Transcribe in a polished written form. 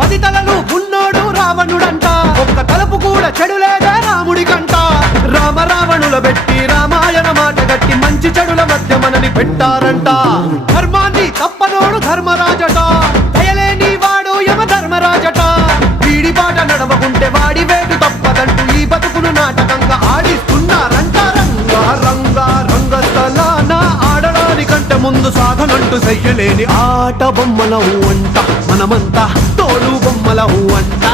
10 తలలు ఉన్నోడు రావణుడంట, ఒక్క తలుపు కూడా చెడులేదే రాముడికంట. రామ రావణుల పెట్టి రామాయణ మాట గట్టి మంచి చెడుల మధ్య మనని పెట్టారంట. ధర్మాన్ని తప్పనోడు ధర్మరాజట, దయలేని వాడు యమ ధర్మరాజట. వీడి బాట నడవకుంటే వాడి వేటు తప్పదంటూ ఈ బతుకును నాటకంగా ఆడిస్తున్నారంట. రంగా రంగా రంగస్థలాన ఆడడానికంటే ముందు సాధనంటూ చెయ్యలేని ఆట బొమ్మలవు అంట. మనమంతా తోలు బొమ్మలవు అంట.